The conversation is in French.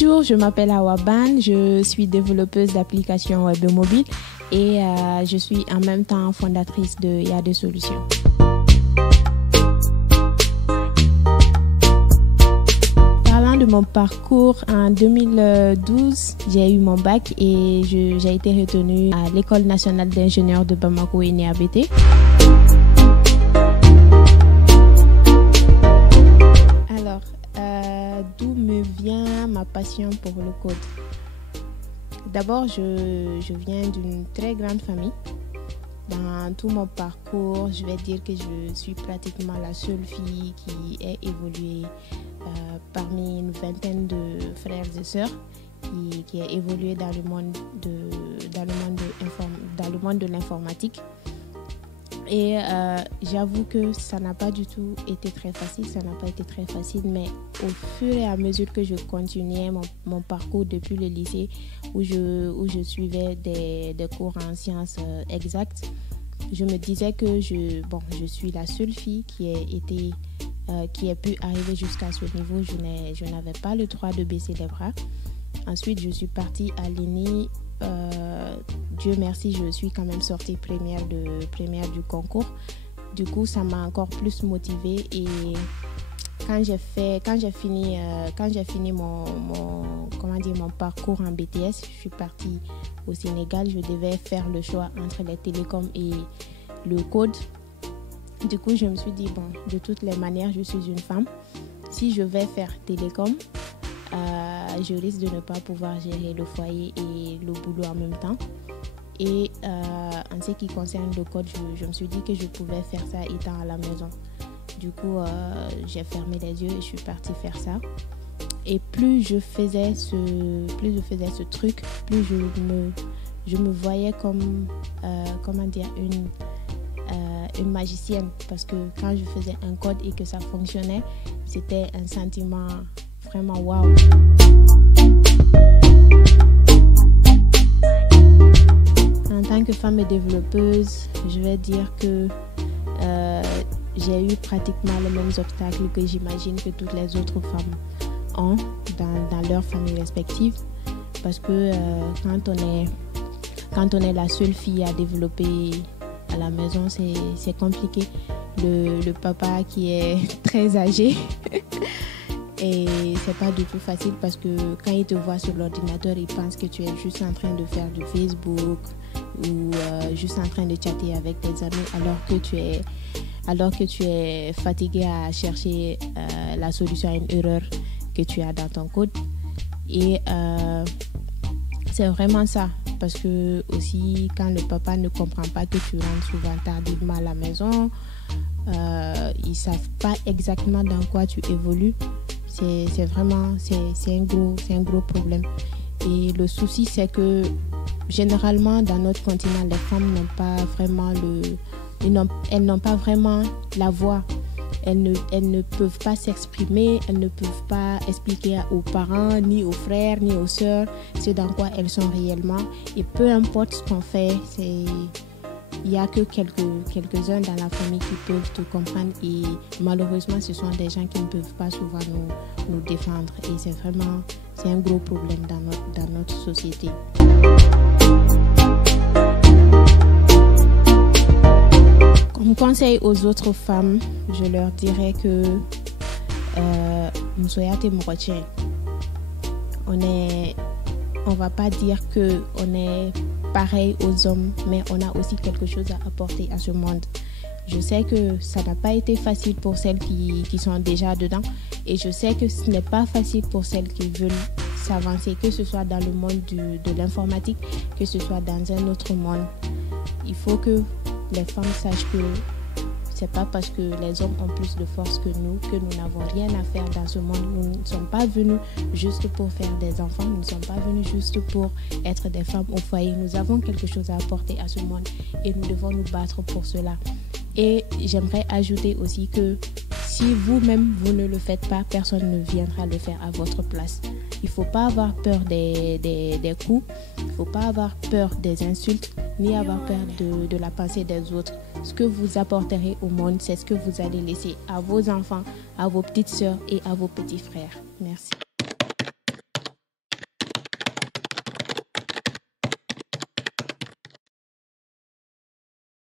Bonjour, je m'appelle Hawa Ban, je suis développeuse d'applications web mobile et je suis en même temps fondatrice de Ya des Solutions. Parlant de mon parcours, en 2012, j'ai eu mon bac et j'ai été retenue à l'École nationale d'ingénieurs de Bamako et Niabété. Alors, d'où me vient ma passion pour le code? D'abord, je viens d'une très grande famille. Dans tout mon parcours, je vais dire que je suis pratiquement la seule fille qui ait évolué parmi une vingtaine de frères et sœurs qui a évolué dans le monde de l'informatique. Et j'avoue que ça n'a pas du tout été très facile, mais au fur et à mesure que je continuais mon parcours depuis le lycée où je suivais des cours en sciences exactes, je me disais que je suis la seule fille qui ait pu arriver jusqu'à ce niveau. Je n'avais pas le droit de baisser les bras. Ensuite, je suis partie à l'ENI. Dieu merci, je suis quand même sortie première du concours. Du coup, ça m'a encore plus motivée. Et quand j'ai fini mon parcours en BTS, je suis partie au Sénégal. Je devais faire le choix entre les télécoms et le code. Du coup, je me suis dit, de toutes les manières, je suis une femme. Si je vais faire télécom, je risque de ne pas pouvoir gérer le foyer et le boulot en même temps. Et en ce qui concerne le code, je me suis dit que je pouvais faire ça étant à la maison. Du coup, j'ai fermé les yeux et je suis partie faire ça. Et plus je faisais ce truc, plus je me voyais comme une magicienne. Parce que quand je faisais un code et que ça fonctionnait, c'était un sentiment vraiment waouh. En tant que femme et développeuse, je vais dire que j'ai eu pratiquement les mêmes obstacles que j'imagine que toutes les autres femmes ont dans leur famille respective. Parce que quand on est la seule fille à développer à la maison, c'est compliqué. Le papa qui est très âgé et c'est pas du tout facile parce que quand il te voit sur l'ordinateur, il pense que tu es juste en train de faire du Facebook ou juste en train de chatter avec tes amis alors que tu es fatigué à chercher la solution à une erreur que tu as dans ton code. Et c'est vraiment ça, parce que aussi quand le papa ne comprend pas que tu rentres souvent tardivement à la maison, ils savent pas exactement dans quoi tu évolues. C'est un gros problème. Et le souci, c'est que généralement dans notre continent, les femmes n'ont pas vraiment elles n'ont pas vraiment la voix. Elles ne peuvent pas s'exprimer, elles ne peuvent pas expliquer aux parents, ni aux frères, ni aux sœurs ce dans quoi elles sont réellement. Et peu importe ce qu'on fait, il n'y a que quelques-uns dans la famille qui peuvent te comprendre. Et malheureusement, ce sont des gens qui ne peuvent pas souvent nous défendre. Et c'est un gros problème dans notre société. Comme conseil aux autres femmes, je leur dirais que on va pas dire que on est pareil aux hommes, mais on a aussi quelque chose à apporter à ce monde. Je sais que ça n'a pas été facile pour celles qui sont déjà dedans, et je sais que ce n'est pas facile pour celles qui veulent s'avancer, que ce soit dans le monde de l'informatique, que ce soit dans un autre monde. Il faut que les femmes sachent que c'est pas parce que les hommes ont plus de force que nous n'avons rien à faire dans ce monde. Nous ne sommes pas venus juste pour faire des enfants, nous ne sommes pas venus juste pour être des femmes au foyer. Nous avons quelque chose à apporter à ce monde et nous devons nous battre pour cela. Et j'aimerais ajouter aussi que si vous-même vous ne le faites pas, personne ne viendra le faire à votre place. Il ne faut pas avoir peur des coups, il ne faut pas avoir peur des insultes, ni avoir peur de la pensée des autres. Ce que vous apporterez au monde, c'est ce que vous allez laisser à vos enfants, à vos petites sœurs et à vos petits frères. Merci.